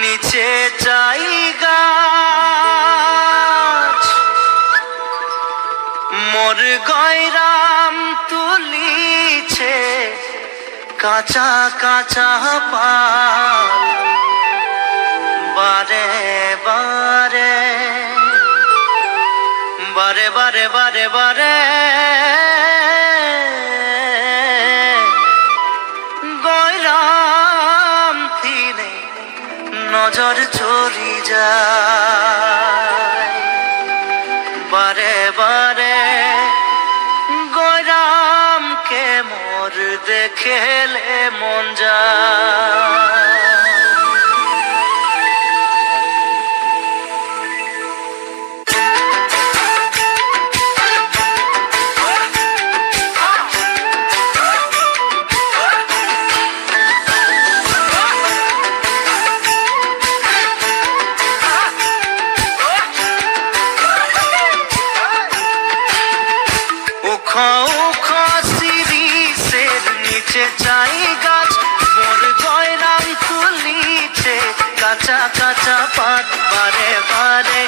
নিচে চাই গাছ মোর গয়রাম তুলিছে কাঁচা কাঁচা পাল বারে বারে বারে বারে বারে বারে গয়রাম থিনে নজর চলি যায় বারে বারে গয়রামকে মোর দেখেলে মন যায়। নিচে চাই গাছ মোর গয়রাম তুলিছে কাঁচা কাঁচা পাত বারে বারে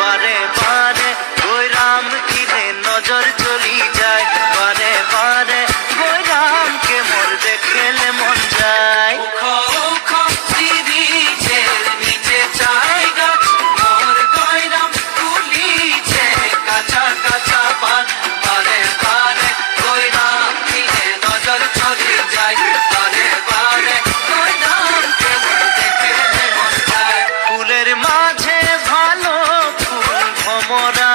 বারে বারে গয়রাম কিনে নজর চলি যায় বারে বারে গয়রামকে মোর দেখেলে মন যায়। নিচে চাই গাছ মোর গয়রাম তুলিছে কাঁচা কাঁচা পাত বারে বারে গয়রাম কিনে নজর চলি যায় বারে বারে গয়রামকে মোর দেখেলে মন যায়। ফুলের মাঝে ভালো ফুল ভমরা